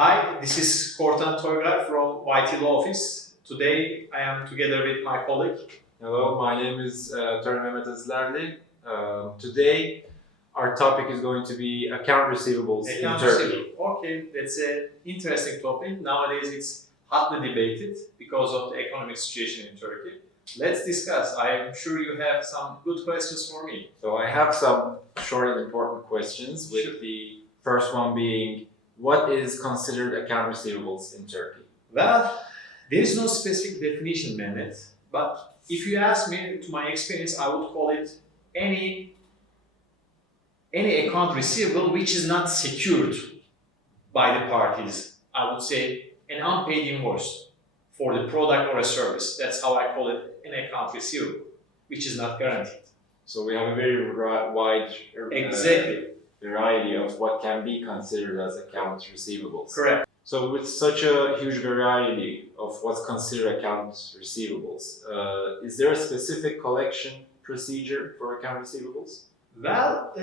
Hi, this is Kortan Toygar from YT Law Office. Today I am together with my colleague. Hello, my name is Memed Azizlerli. Today our topic is going to be account receivables in Turkey. Okay, that's an interesting topic. Nowadays it's hotly debated because of the economic situation in Turkey. Let's discuss. I am sure you have some good questions for me. So I have some short and important questions, with the first one being, what is considered account receivables in Turkey? Well, there is no specific definition, Mehmet, but if you ask me, to my experience, I would call it any account receivable which is not secured by the parties. I would say an unpaid invoice for the product or a service. That's how I call it, an account receivable, which is not guaranteed. So we have a very wide variety of what can be considered as account receivables. Correct. So with such a huge variety of what's considered account receivables, is there a specific collection procedure for account receivables? Well,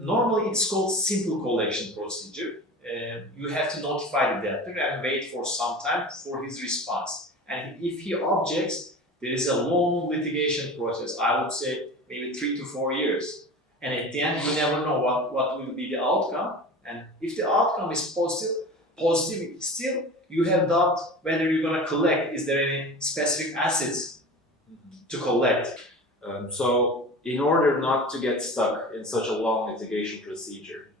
normally it's called simple collection procedure. You have to notify the debtor and wait for some time for his response. And if he objects, there is a long litigation process. I would say maybe 3 to 4 years. And at the end, you never know what will be the outcome. And if the outcome is positive, still you have doubt whether you're going to collect. Is there any specific assets to collect? So in order not to get stuck in such a long litigation procedure,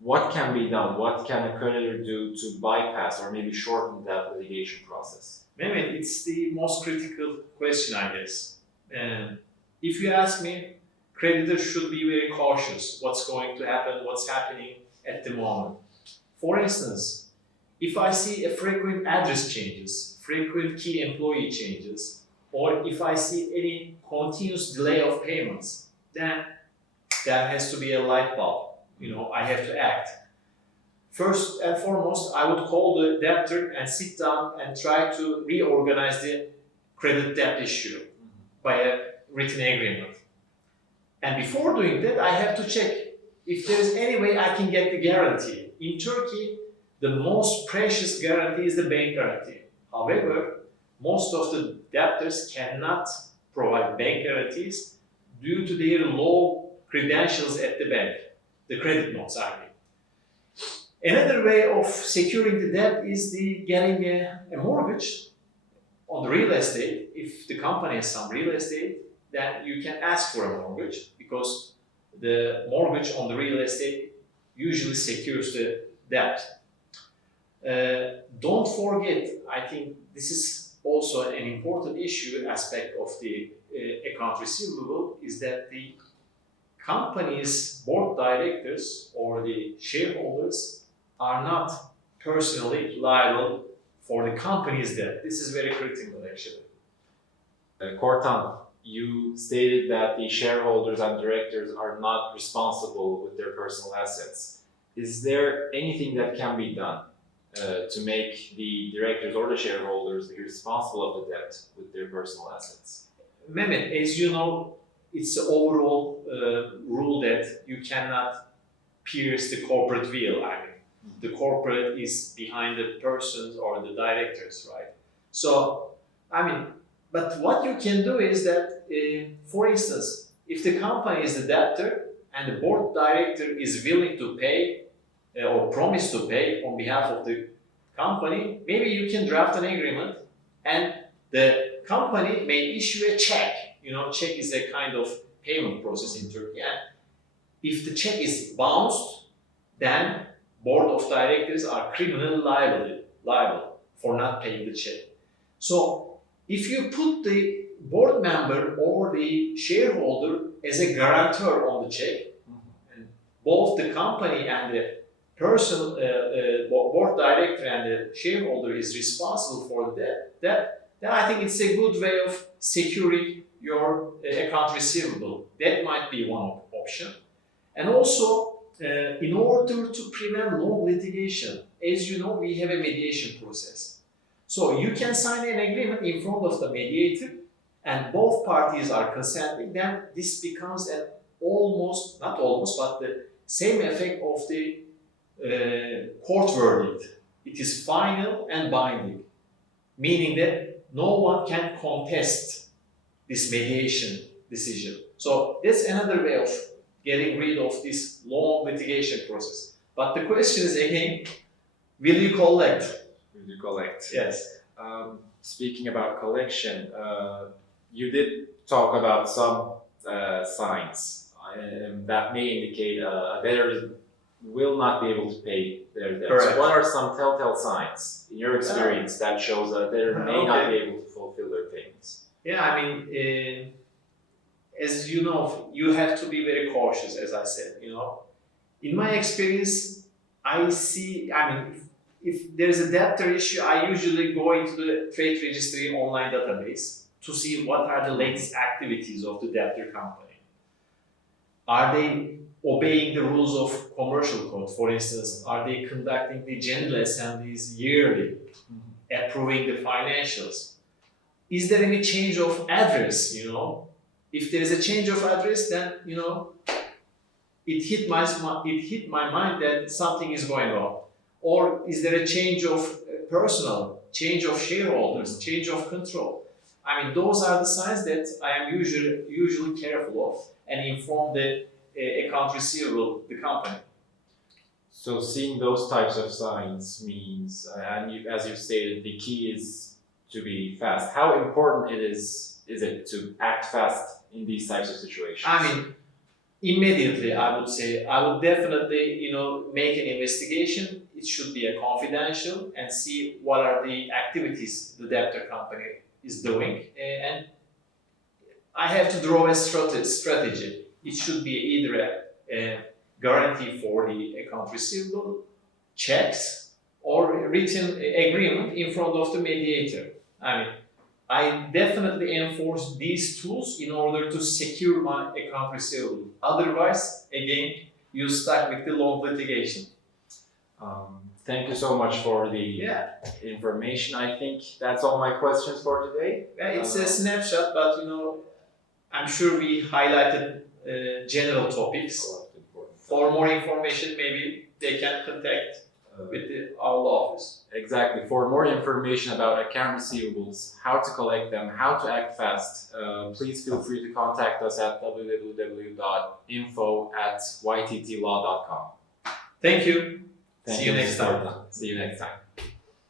what can be done? What can a creditor do to bypass or maybe shorten that litigation process? Mehmet, it's the most critical question, I guess. If you ask me, creditors should be very cautious what's going to happen, what's happening at the moment. For instance, if I see a frequent address changes, frequent key employee changes, or if I see any continuous delay of payments, then there has to be a light bulb. I have to act. First and foremost, I would call the debtor and sit down and try to reorganize the credit debt issue by a written agreement. And before doing that, I have to check if there is any way I can get the guarantee. In Turkey, the most precious guarantee is the bank guarantee. However, most of the debtors cannot provide bank guarantees due to their low credentials at the bank, the credit notes, I mean. Another way of securing the debt is getting a mortgage on the real estate. If the company has some real estate, then you can ask for a mortgage, because the mortgage on the real estate usually secures the debt. Don't forget, I think this is also an important aspect of the account receivable, is that the company's board directors or the shareholders are not personally liable for the company's debt. This is very critical, actually. Kortan, you stated that the shareholders and directors are not responsible with their personal assets. Is there anything that can be done to make the directors or the shareholders be responsible of the debt with their personal assets? Mehmet, as you know, it's the overall rule that you cannot pierce the corporate veil. I mean, the corporate is behind the persons or the directors, right? So, but what you can do is that, for instance, if the company is the debtor and the board director is willing to pay or promise to pay on behalf of the company, maybe you can draft an agreement and the company may issue a check. Check is a kind of payment process in Turkey. And if the check is bounced, then board of directors are criminally liable for not paying the check. So if you put the board member or the shareholder as a guarantor on the check, and both the company and the person, board director and the shareholder is responsible for that, then I think it's a good way of securing your account receivable. That might be one option. And also, in order to prevent long litigation, as you know, we have a mediation process. So you can sign an agreement in front of the mediator and both parties are consenting, then this becomes not almost, but the same effect of the court verdict. It is final and binding, meaning that no one can contest this mediation decision. So that's another way of getting rid of this long litigation process. But the question is again, will you collect? Will you collect? Yes. Speaking about collection, you did talk about some signs that may indicate a debtor will not be able to pay their debt. Correct. So what are some telltale signs in your experience that shows that a debtor may not be able to fulfill their payments? Yeah, I mean, as you know, you have to be very cautious, as I said, you know. In my experience, I see, I mean, if there's a debtor issue, I usually go into the trade registry online database to see what are the latest activities of the debtor company. Are they obeying the rules of commercial code? For instance, are they conducting the general assemblies yearly, approving the financials? Is there any change of address, you know? If there is a change of address, then, you know, it hit my mind that something is going on. Or is there a change of personnel, change of shareholders, change of control? I mean, those are the signs that I am usually careful of and inform the account receivable, the company. So seeing those types of signs means, and as you stated, the key is to be fast. How important is it to act fast in these types of situations? I mean, immediately, I would say, I would definitely, you know, make an investigation. It should be a confidential and see what are the activities the debtor company is doing. And I have to draw a strategy. It should be either a guarantee for the account receivable, checks, or a written agreement in front of the mediator. I mean, I definitely enforce these tools in order to secure my account receivable. Otherwise, again, you're stuck with the long litigation. Thank you so much for the information. I think that's all my questions for today. It's a snapshot, but you know, I'm sure we highlighted general topics. For more information, maybe they can contact with our law office. Exactly. For more information about account receivables, how to collect them, how to act fast, please feel free to contact us at www.info@yttlaw.com. Thank you. See you next time.